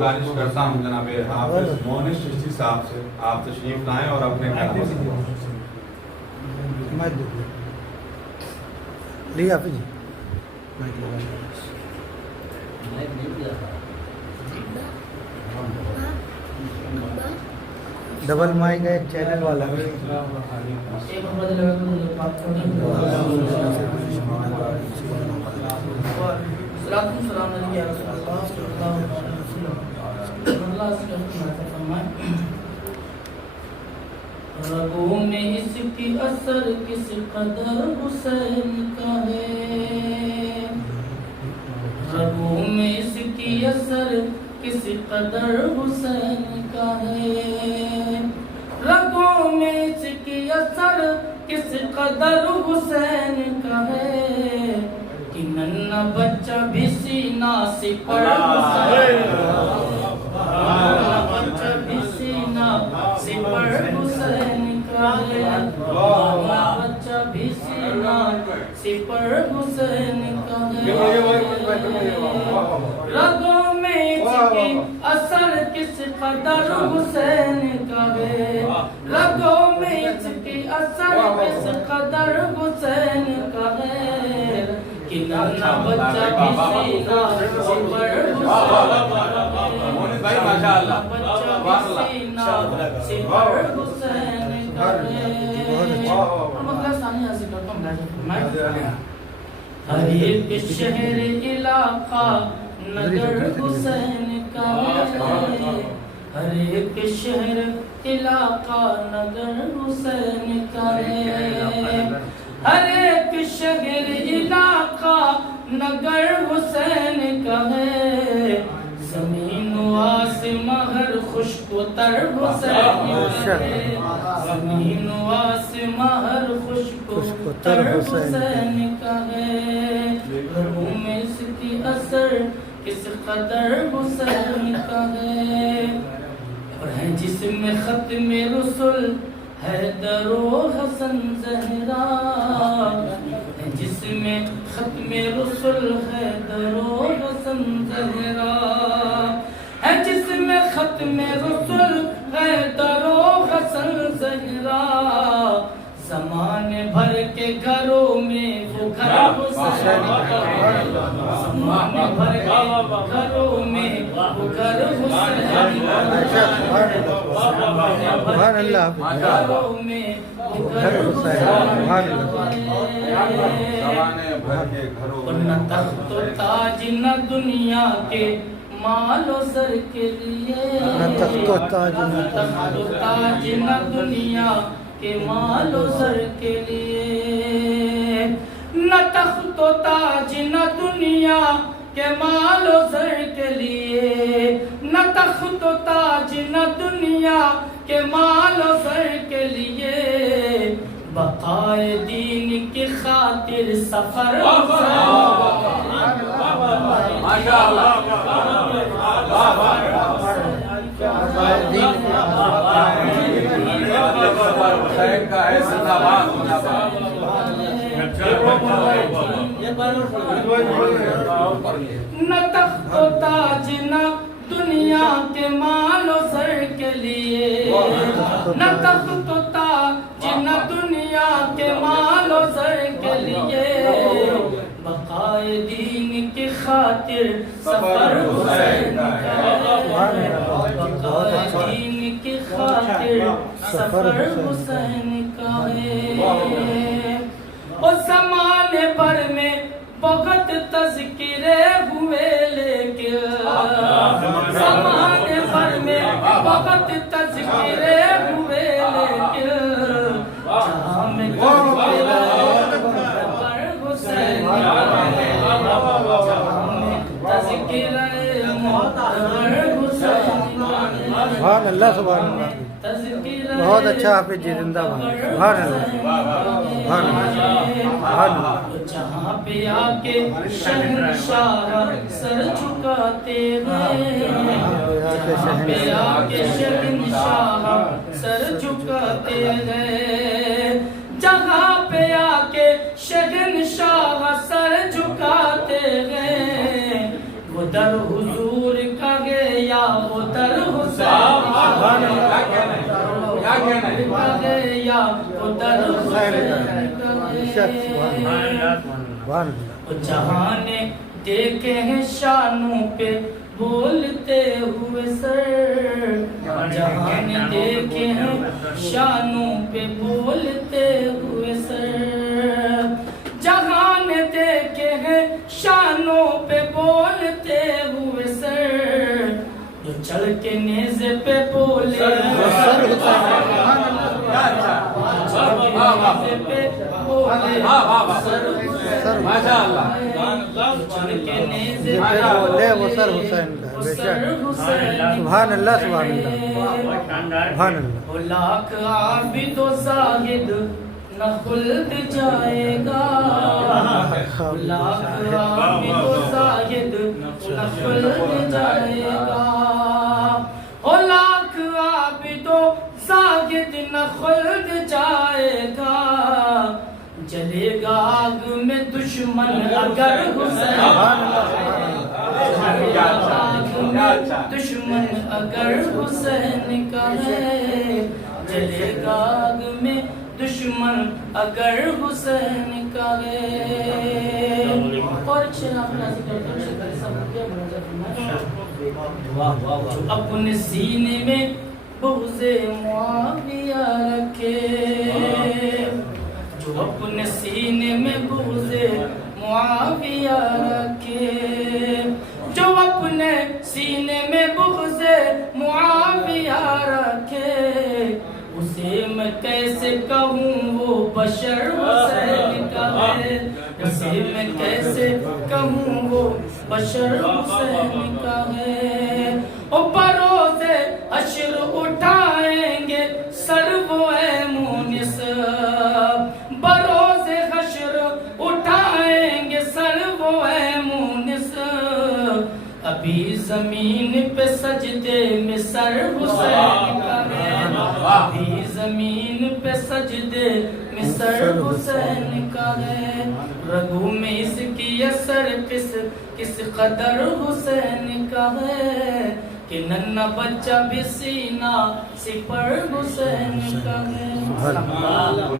गुजारिश करता हूँ जनाब हाफिज मोहनिस चिश्ती साहब से, आप तशरीफ लाएं और अपने कलाम लिया हाफिज जी डबल माइक है, एक चैनल वाला है। रगों में इसकी असर किस कदर हुसैन का है, रगों में इसकी असर किस कदर हुसैन का है, रगों में इसकी असर किस कदर हुसैन का है, कि नन्हा बच्चा भी सीना से पर हुसैन का है, नन्हा बच्चा भी सीना से पर हुसैन का है, नन्हा बच्चा भी सीना से पर हुसैन का है, रगों में इसकी असर किस कदर हुसैन का है, रगों में इसकी असर किस कदर हुसैन का है, कि नन्हा बच्चा भी सीना से पर हुसैन का है, भाई माशाअल्लाह बच्चा भी सीना से पर हुसैन का है। हर एक शहर इलाका नगर हुसैन का है, हर एक शहर इलाका नगर हुसैन का है, हर एक शहर इलाका नगर हुसैन का है, ज़मीन व आसमां हर खुश्क व तर हुसैन का है, ज़मीन व आसमां हर खुश्क व तर हुसैन का है, रगों में इसकी असर किस कदर हुसैन का है, और है जिसमें खत्म रसूल हैदर व हसन ज़हरा, है जिसमें खत्म रसूल हैदर व हसन ज़हरा, है जिसमें खत्म रसूल हैदर व हसन ज़हरा, ज़माने भर के घरों में वो घर हुसैन का है, ज़माने भर के घरों में वो घर हुसैन का है, सुभान अल्लाह, घरों में वो घर हुसैन का है, न तख्त ताज न दुनिया के मालो सर के लिए, न तख्त ताज न दुनिया के मालो सर के लिए, न तख्त ताज न दुनिया के मालो सर के लिए, न तख्त ताज न दुनिया के मालो सर के लिए, बक़ाए दीन की खातिर सफर न तख्त ताज न दुनिया के मालो सर के लिए, न तख्त ताज न दुनिया के मालो सर के लिए, बक़ाए दीन की खातिर सफर हुसैन का है, बक़ाए दीन की खातिर सफर हुसैन का है, उस ज़माने भर में बहुत तज़किरे हुए लेकिन, ज़माने भर में बहुत तज़किरे हुए लेकिन, जहाँ में हुसैन का है, जहाँ में तज़किरे हुसैन का है, सुभान अल्लाह, सुभान अल्लाह, बहुत अच्छा हाफिज जी, जिंदाबाद, सुभान अल्लाह, सुभान अल्लाह। जहाँ पे आके शहंशाह सर झुकाते गए, जहाँ पे आके शहंशाह सर झुकाते गए, जहाँ पे आके शहंशाह सर झुकाते गए, वो दर हुजूर का गया या उदर हुसैन जहान देखे हैं शानों पे बोलते हुए सर, जहान देखे हैं शानों पे बोलते हुए सर, जहान देखे हैं शानों पे बोलते हुए सर, जो चल के नेज़े पे बोले वो सर हुसैन का बेशक। सुभान अल्लाह सुभान अल्लाह सुभान अल्लाह। लाख आबिद व ज़ाहिद न खुल्द जाएगा, लाख आबिद व ज़ाहिद न खुल्द जाएगा, ओ लाख आबिद व ज़ाहिद न खुल्द जाएगा, जलेगा आग में दुश्मन अगर हुसैन, दुश्मन अगर हुसैन का है, जलेगा आग में दुश्मन अगर हुसैन का है। और अपने सीने में बुग़्ज़े मुआविया रखे, जो अपने सीने में बुग़्ज़े मुआविया रखे, जो अपने सीने में बुग़्ज़े मुआविया रखे, उसे मैं कैसे कहूँ वो बशर हुसैन का है, उसे मैं कैसे कहूँ वो बशर हुसैन का है। ओ बरोज़े हश्र उठाएंगे सर वो है मुनिस, बरोज़े हश्र उठाएंगे सर वो है मुनिस, अभी जमीन पे सजदे में सर हुसैन का है, अभी जमीन पे सजदे में सर हुसैन का है, रगों में इसकी असर किस कदर हुसैन का है, कि नन्हा बच्चा भी सीना सिपर हुसैन का है।